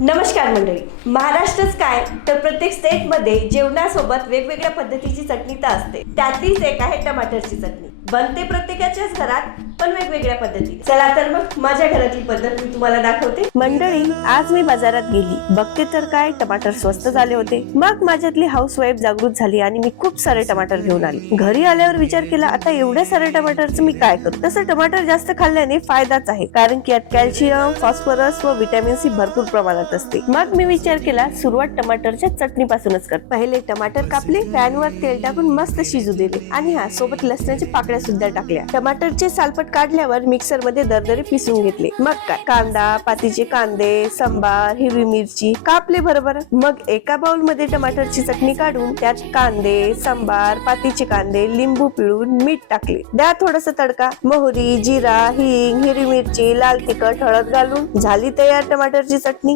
नमस्कार मंडळी. महाराष्ट्रच काय तर प्रत्येक स्टेटमध्ये जेवणासोबत वेगवेगळ्या पद्धतीची चटणी तर असते. त्यातलीच एक आहे टमाटरची चटणी. बनते प्रत्येकाच्याच घरात पण वेगवेगळ्या पद्धती. चला तर मग माझ्या घरातली पद्धत मी तुम्हाला दाखवते. मंडळी, आज मी बाजारात गेली, बघते तर काय टमाटर स्वस्त झाले होते. मग माझ्यातली हाऊसवाईफ जागृत झाली आणि मी खूप सारे टमाटर घेऊन आली. घरी आल्यावर विचार केला, आता एवढ्या साऱ्या टमाटरचं मी काय करू. तसं टमाटर जास्त खाल्ल्याने फायदाच आहे, कारण की यात कॅल्शियम, फॉस्फरस व व्हिटॅमिन सी भरपूर प्रमाणात असते. मग मी विचार केला, सुरुवात टमाटरच्या चटणीपासूनच कर. पहिले टमाटर कापले, पॅनवर तेल टाकून मस्त शिजू दिले आणि सोबत लसणाच्या पाकळ्या सुद्धा टाकल्या. टमाटरचे सालपट काढल्यावर मिक्सर मध्ये दरदरे पिसून घेतले. मग काय, कांदा, पातीचे कांदे, सांबार, हिरवी मिरची कापले बरोबर. मग एका बाउल मध्ये टमाटरची चटणी काढून त्यात कांदे, सांबार, पातीचे कांदे, लिंबू पिळून मीठ टाकले. द्या थोडस तडका, मोहरी, जिरा, हिंग, हिरवी मिरची, लाल तिखट, हळद घालून झाली तयार टमाटरची चटणी.